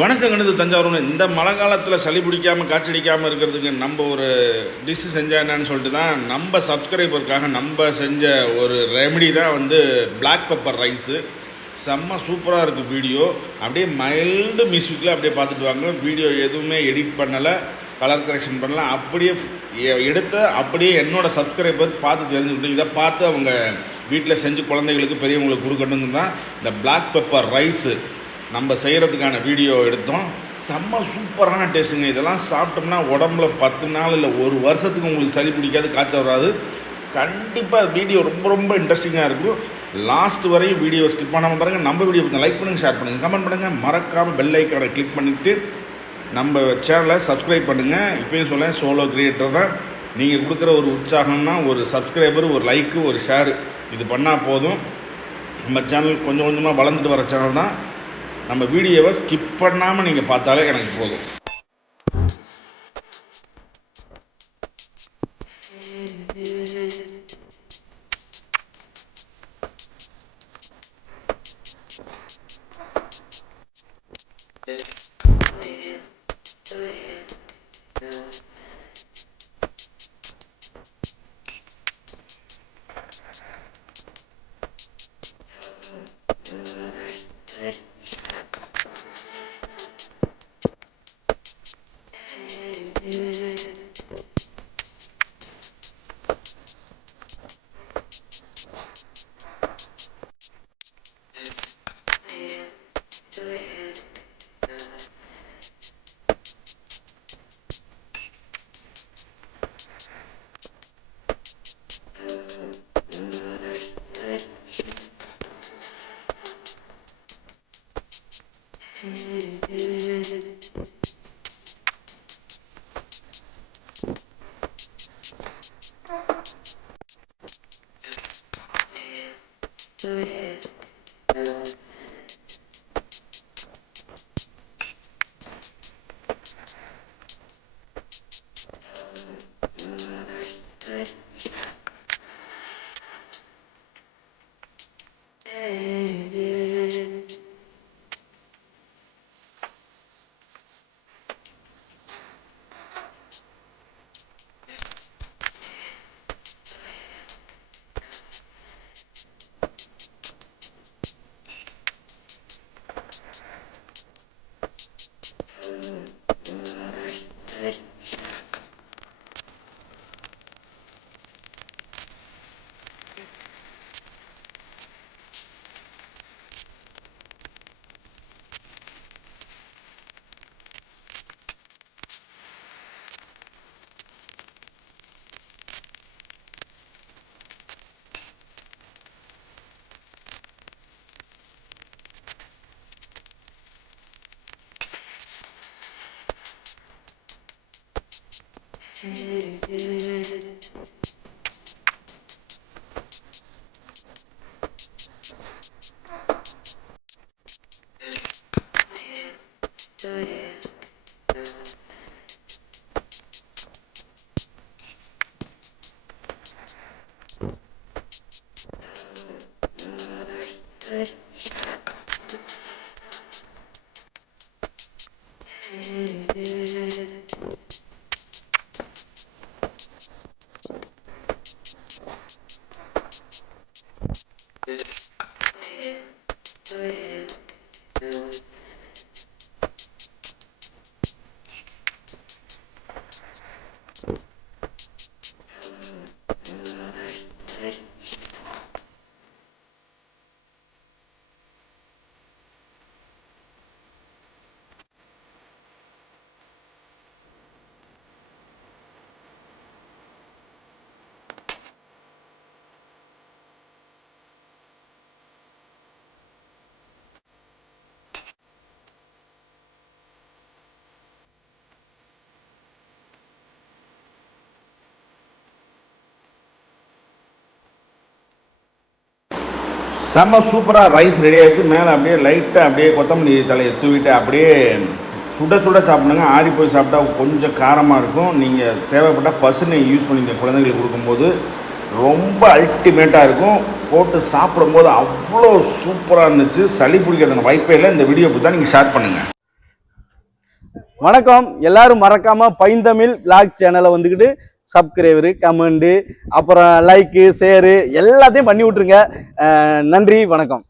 வணக்கம் கணிது தஞ்சாவூர். இந்த மழை காலத்தில் சளி பிடிக்காமல் காய்ச்சடிக்காமல் இருக்கிறதுக்கு நம்ம ஒரு டிஷ்ஷு செஞ்சால் என்னன்னு சொல்லிட்டு தான் நம்ம சப்ஸ்கிரைபருக்காக நம்ம செஞ்ச ஒரு ரெமெடி தான் வந்து பிளாக் பெப்பர் ரைஸு. செம்ம சூப்பராக இருக்குது வீடியோ. அப்படியே மைல்டு மியூசிக்கில் அப்படியே பார்த்துட்டு வாங்க. வீடியோ எதுவுமே எடிட் பண்ணலை, கலர் கரெக்ஷன் பண்ணலாம். அப்படியே எடுத்த அப்படியே என்னோடய சப்ஸ்கிரைபர் பார்த்து தெரிஞ்சுக்கிட்டு இதை பார்த்து அவங்க வீட்டில் செஞ்சு குழந்தைகளுக்கு பெரியவங்களுக்கு கொடுக்கணுன்னு தான் இந்த பிளாக் பெப்பர் ரைஸு நம்ம செய்கிறதுக்கான வீடியோ எடுத்தோம். செம்ம சூப்பரான டேஸ்ட்டுங்க. இதெல்லாம் சாப்பிட்டோம்னா உடம்புல 10 நாள் இல்லை ஒரு வருஷத்துக்கு உங்களுக்கு சளி பிடிக்காது, காய்ச்சல் வராது. கண்டிப்பாக வீடியோ ரொம்ப ரொம்ப இன்ட்ரெஸ்டிங்காக இருக்கும். லாஸ்ட் வரையும் வீடியோ ஸ்கிப் பண்ணாமல் பாருங்கள். நம்ம வீடியோ கொஞ்சம் லைக் பண்ணுங்கள், ஷேர் பண்ணுங்கள், கமெண்ட் பண்ணுங்கள். மறக்காமல் பெல் ஐக்கானை கிளிக் பண்ணிவிட்டு நம்ம சேனலை சப்ஸ்கிரைப் பண்ணுங்கள். இப்போயும் சொல்ல சோலோ கிரியேட்டர் தான். நீங்கள் கொடுக்குற ஒரு உற்சாகம்னா ஒரு சப்ஸ்கிரைபர், ஒரு லைக்கு, ஒரு ஷேரு, இது பண்ணால் போதும். நம்ம சேனல் கொஞ்சம் கொஞ்சமாக வளர்ந்துட்டு வர சேனல் தான். நம்ம வீடியோவை ஸ்கிப் பண்ணாமல் நீங்கள் பார்த்தாலே எனக்கு போதும். செம்ம சூப்பராக ரைஸ் ரெடி ஆகிடுச்சு. மேலே அப்படியே லைட்டாக அப்படியே கொத்தமல்லி தலையை தூவிட்டு அப்படியே சுட சுட சாப்பிடுங்க. ஆறி போய் சாப்பிட்டா கொஞ்சம் காரமாக இருக்கும். நீங்கள் தேவைப்பட்டால் பசுனை யூஸ் பண்ணிங்க. குழந்தைங்களுக்கு கொடுக்கும்போது ரொம்ப அல்டிமேட்டாக இருக்கும். போட்டு சாப்பிடும்போது அவ்வளோ சூப்பராக இருந்துச்சு. சளி பிடிக்கிறதுன வாய்ப்பே இல்லை. இந்த வீடியோ பற்றி தான் நீங்கள் ஷேர் பண்ணுங்கள். வணக்கம். எல்லாரும் மறக்காம பைந்தமிழ் விளாக்ஸ் சேனலை வந்துக்கிட்டு சப்ஸ்கிரைபரு, கமெண்டு, அப்புறம் லைக்கு, ஷேரு எல்லாத்தையும் பண்ணி விட்டுருங்க. நன்றி, வணக்கம்.